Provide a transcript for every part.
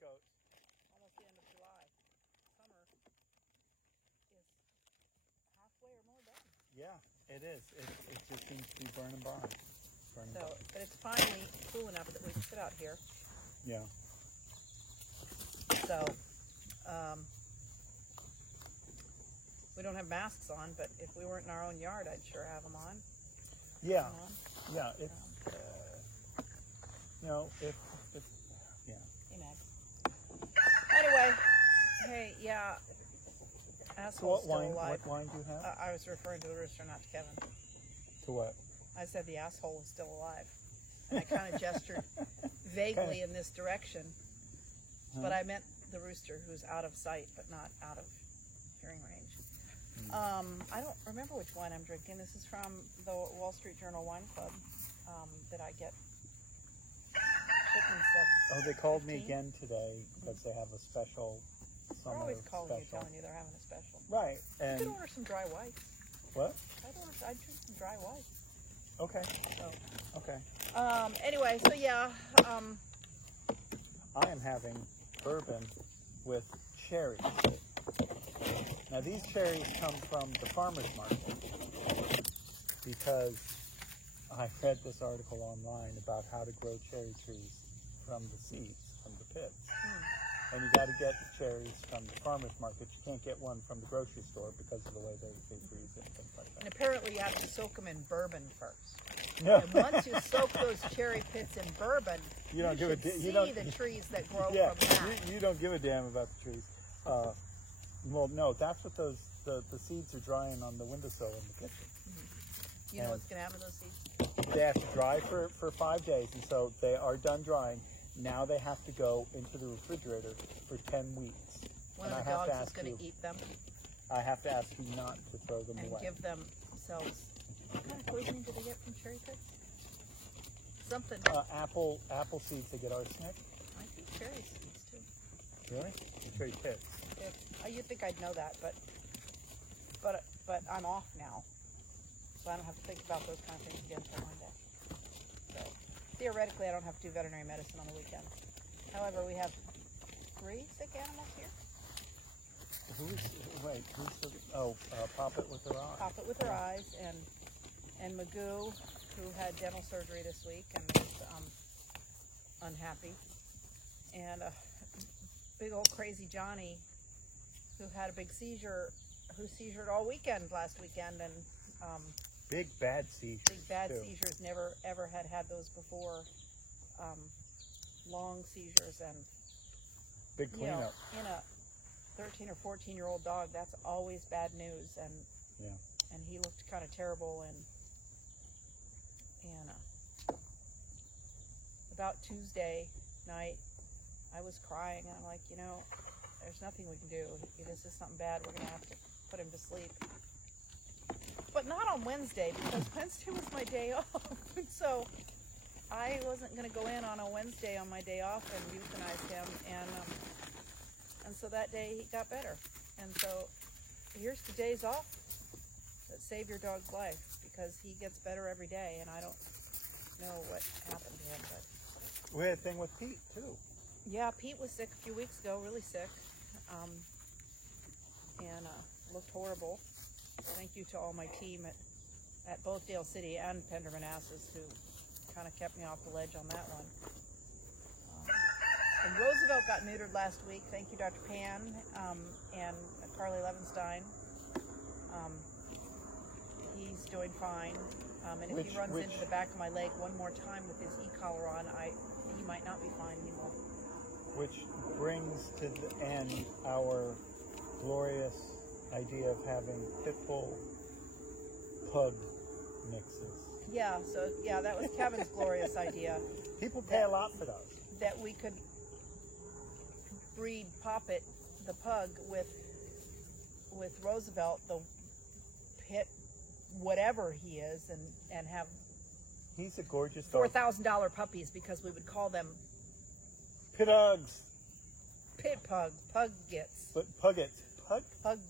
goats. Almost the end of July. Summer is halfway or more done. Yeah, it is. It just seems to be burning by. But it's finally cool enough that we can sit out here. Yeah. So, we don't have masks on, but if we weren't in our own yard, I'd sure have them on. Yeah. Yeah. If yeah. Hey, Meg. Anyway, hey, yeah. Asshole's still alive. What wine do you have? I was referring to the rooster, not to Kevin. To what? I said the asshole is still alive. And I kind of gestured vaguely in this direction. But I meant the rooster who's out of sight, but not out of hearing range. I don't remember which wine I'm drinking. This is from the Wall Street Journal Wine Club that I get shipments of. Oh, they called 15. me again today because they have a special summer They're always calling you, special. telling you they're having a special. Right. And You could order some dry whites. what? I'd drink some dry whites. Okay. So, Okay. anyway, so yeah. I am having bourbon with cherries. Now these cherries come from the farmer's market because I read this article online about how to grow cherry trees from the seeds, from the pits. And you got to get cherries from the farmer's market. You can't get one from the grocery store because of the way they freeze it and things like And that. apparently you have to soak them in bourbon first. No. And once you soak those cherry pits in bourbon, You don't give a should you don't see the trees that grow yeah, from that. you don't give a damn about the trees. Well, no, that's what the seeds are drying on the windowsill in the kitchen. You know what's going to happen to those seeds? They have to dry for 5 days, and so they are done drying. Now they have to go into the refrigerator for 10 weeks. One And of the I have to dogs is ask going you, to eat them I have to ask you not to throw them and away. give themselves. What kind of poisoning do they get from cherry pits? Something. Apple seeds, they get arsenic. I think cherry seeds too. Really? The cherry pits. You'd think I'd know that, but I'm off now, so I don't have to think about those kind of things again until Monday. So theoretically, I don't have to do veterinary medicine on the weekend. However, we have 3 sick animals here. Poppet with her eye. Poppet with her eyes, and Magoo, who had dental surgery this week and was unhappy, and big old crazy Johnny, who had a big seizure, who seizured all weekend last weekend, and Big bad seizures. big bad too. seizures. Never ever had those before. Long seizures, and Big you know, cleanup. in a 13 or 14-year-old dog, that's always bad news. And Yeah. and he looked kind of terrible. And about Tuesday night, I was crying, and I'm like, there's nothing we can do. This is something bad. We're gonna have to put him to sleep. But not on Wednesday, because Wednesday was my day off, and so I wasn't going to go in on a Wednesday on my day off and euthanize him, and so that day he got better. And so here's the days off that save your dog's life, because he gets better every day, and I don't know what happened to him. But We had a thing with Pete too. yeah, Pete was sick a few weeks ago, really sick, and looked horrible. Thank you to all my team at both Dale City and Pender Manassas, who kind of kept me off the ledge on that one. And Roosevelt got neutered last week. Thank you, Dr. Pan, and Carly Levenstein. He's doing fine. And if he runs into the back of my leg one more time with his e-collar on, he might not be fine anymore. Which brings to the end our glorious idea of having pit bull pug mixes. Yeah, so that was Kevin's glorious idea. People pay a lot for those. That we could breed Poppet, the pug, with Roosevelt, the pit, whatever he is, and have He's a gorgeous dog. $4,000 puppies, because we would call them Pitugs. pit pug, puggets, But puggets. pug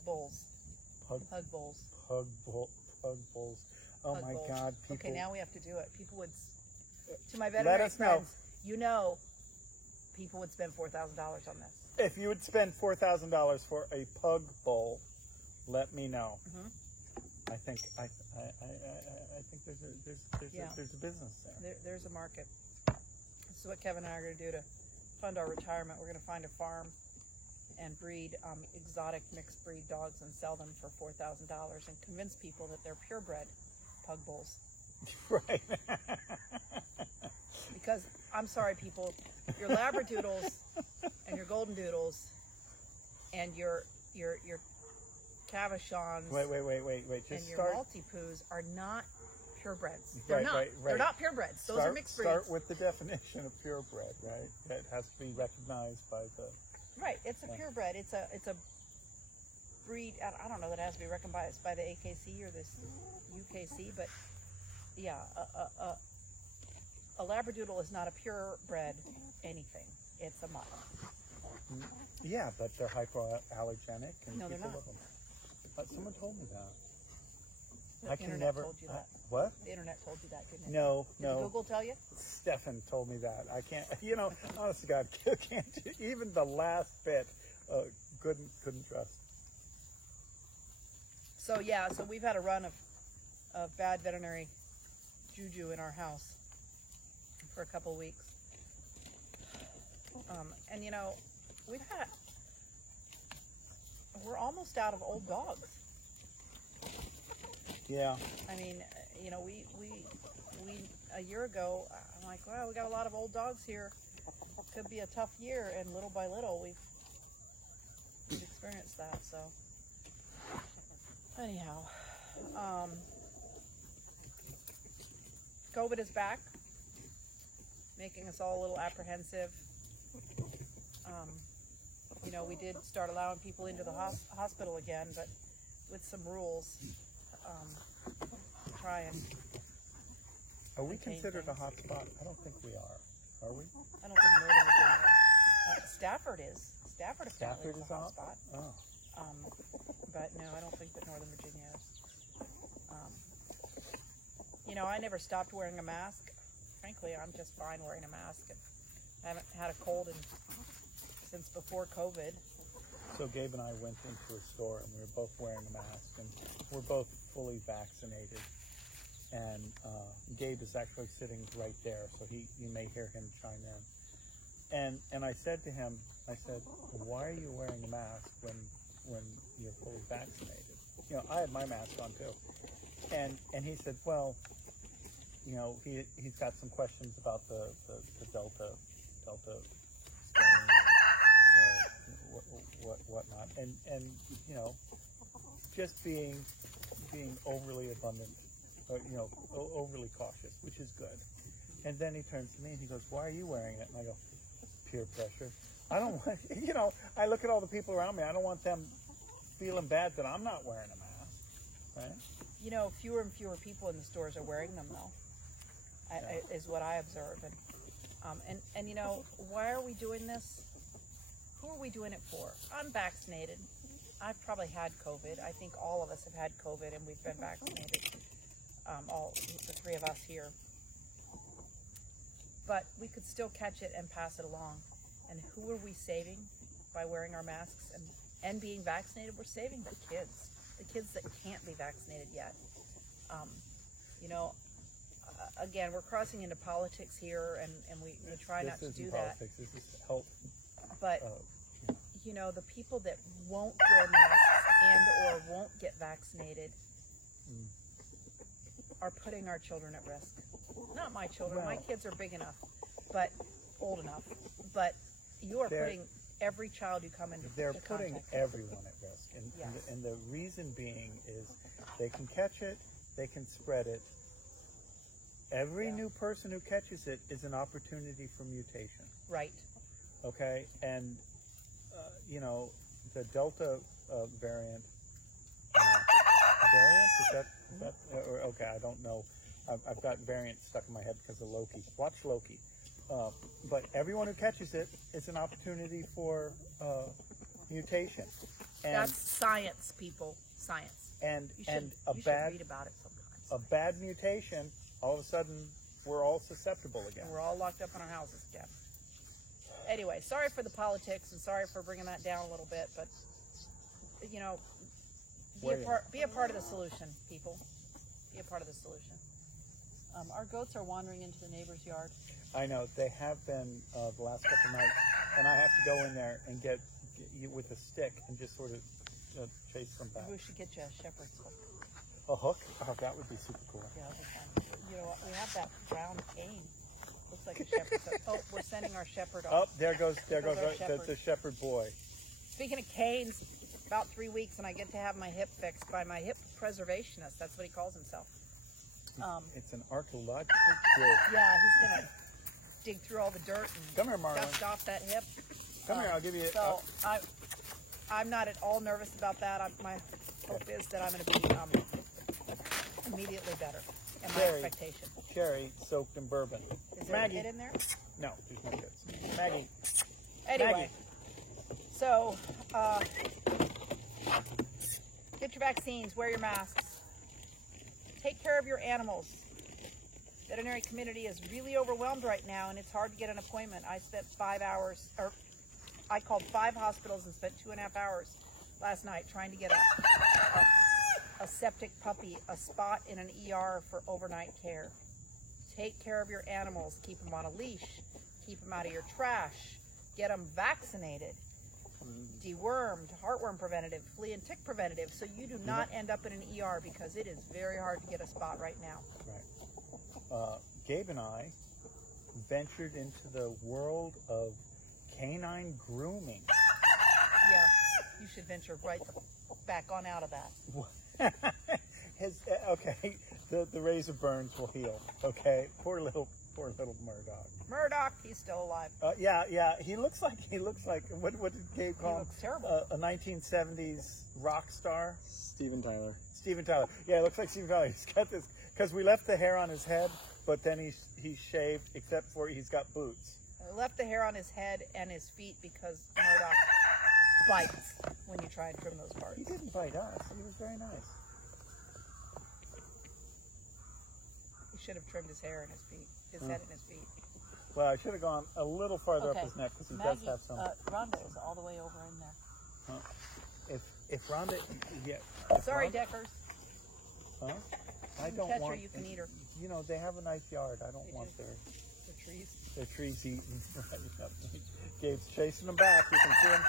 bulls, Pug bulls. bulls. Oh Pug my bulls. God, people. Okay, now we have to do it. People would, to my Let veterinary us know. friends, people would spend $4,000 on this. If you would spend $4,000 for a pug bowl, let me know. I think there's a business there. There's a market. This is what Kevin and I are going to do to fund our retirement. We're going to find a farm and breed exotic mixed breed dogs and sell them for $4,000 and convince people that they're purebred pug bulls. Right. Because I'm sorry, people, your Labradoodles and your Golden Doodles and your Cavachons Wait. and Just your start. Maltipoos are not purebreds. They're Right, not. right. They're not purebreds. Those are mixed breeds. Start with the definition of purebred, right? That has to be recognized by the. Right. It's a purebred. It's a breed. I don't know that it has to be recognized by the AKC or this UKC, but yeah, a Labradoodle is not a purebred anything. It's a mutt. Yeah, but they're hypoallergenic and No, they're people not. love them. Someone told me that. The I can internet never. told you that. What? The internet told you that, didn't it? No. Did Google tell you? Stefan told me that. I can't. Honest to God, can't even the last bit. Couldn't trust. So yeah, so we've had a run of bad veterinary juju in our house for a couple of weeks, and we're almost out of old dogs. Yeah. I mean, we a year ago, I'm like, well, we got a lot of old dogs here. Could be a tough year, and little by little, we've experienced that. So, anyhow, COVID is back, making us all a little apprehensive. We did start allowing people into the hospital again, but with some rules. Try and. Are we contain considered a things. hot spot? I don't think we are. Are we? I don't think Northern Virginia is. Stafford is. Stafford apparently Stafford is is a a hot hot spot. Oh. But no, I don't think that Northern Virginia is. I never stopped wearing a mask. Frankly, I'm just fine wearing a mask. I haven't had a cold since before COVID. So Gabe and I went into a store and we were both wearing a mask and we're both fully vaccinated. And Gabe is actually sitting right there, so you may hear him chime in. And I said to him, why are you wearing a mask when you're fully vaccinated? I had my mask on too. And he said, well, he's got some questions about the Delta strain or whatnot. And just being overly abundant, overly cautious, which is good. And then he turns to me and he goes, why are you wearing it? And I go, peer pressure. I don't want, I look at all the people around me. I don't want them feeling bad that I'm not wearing a mask, right? Fewer and fewer people in the stores are wearing them, though, is what I observe. And why are we doing this? Who are we doing it for? I'm vaccinated. I've probably had COVID. I think all of us have had COVID, and we've been vaccinated. All the three of us here. But we could still catch it and pass it along. And who are we saving by wearing our masks and being vaccinated? We're saving the kids that can't be vaccinated yet. Again, we're crossing into politics here, and we try not to do that. This is health. But the people that won't wear masks and or won't get vaccinated are putting our children at risk. Not my children. My kids are big enough, but old enough. But you are putting every child who come into They're contact putting with everyone at risk. And the reason being is they can catch it, they can spread it. Every new person who catches it is an opportunity for mutation. Right. Okay? And, the Delta variant, okay, I don't know. I've got variant stuck in my head because of Loki. Watch Loki. But everyone who catches it is an opportunity for mutation. And, That's science, people. Science. And You should read about it sometimes. a bad mutation, all of a sudden we're all susceptible again. We're all locked up in our houses again. anyway, sorry for the politics and sorry for bringing that down a little bit, but you know, be a part of the solution, people. Be a part of the solution. Our goats are wandering into the neighbor's yard. I know they have been the last couple nights, and I have to go in there and get you with a stick and just sort of chase them back. Maybe we should get you a shepherd's hook. A hook? Oh, that would be super cool. Yeah, that'd be fun. You know what? We have that brown cane. Looks like a shepherd's hook. Oh, we're sending our shepherd off. Oh, there goes our shepherd. the shepherd boy. Speaking of canes, about 3 weeks and I get to have my hip fixed by my hip preservationist. That's what he calls himself. It's an archaeological dig. Yeah, he's gonna dig through all the dirt and Come here, Marlon. dust off that hip. Come here, I'll give you it. So I'm not at all nervous about that. My hope is that I'm going to be immediately better. And my expectation. Cherry soaked in bourbon. Is there Maggie. a kid in there? No, there's no kids. Maggie. Anyway, Maggie. so get your vaccines, wear your masks, take care of your animals. The veterinary community is really overwhelmed right now, and it's hard to get an appointment. I spent 5 hours, or I called 5 hospitals and spent 2.5 hours last night trying to get a septic puppy a spot in an ER for overnight care. Take care of your animals. Keep them on a leash. Keep them out of your trash. Get them vaccinated, dewormed, heartworm preventative, flea and tick preventative, so you do not end up in an ER because it is very hard to get a spot right now. Right. Gabe and I ventured into the world of canine grooming. Yeah, you should venture right back on out of that. Okay, the razor burns will heal. Okay, poor little Murdoch. Murdoch, he's still alive. Yeah, he looks like what did Gabe call him? He looks terrible. A 1970s rock star. Steven Tyler. Steven Tyler. Yeah, it looks like Steven Tyler. He's got this because we left the hair on his head, but then he's shaved except for he's got boots. I left the hair on his head and his feet because Murdoch bites when you try and trim those parts. He didn't bite us. He was very nice. He should have trimmed his hair and his feet, his head and his feet. Well, I should have gone a little farther up his neck because he does have some. Rhonda is all the way over in there. If Rhonda, yeah. Sorry, Deckers. Huh? I You don't catch want. her, you can eat her. You know, they have a nice yard. I don't They want do. their The trees. trees eaten. Right up. Gabe's chasing them back. You can see him.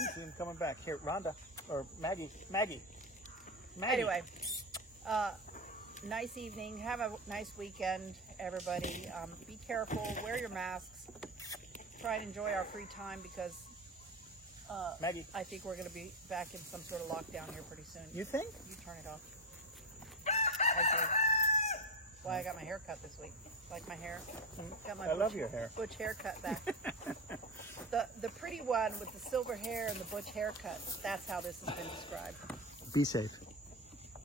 You see him coming back. Here, Rhonda or Maggie. Anyway, nice evening. Have a nice weekend, everybody. Be careful. Wear your masks. Try and enjoy our free time because Maggie. I think we're going to be back in some sort of lockdown here pretty soon. You think? You turn it off. I do. Why I got my hair cut this week. Like my hair. Got my I love your hair. butch haircut back. the pretty one with the silver hair and the butch haircut. That's how this has been described. Be safe.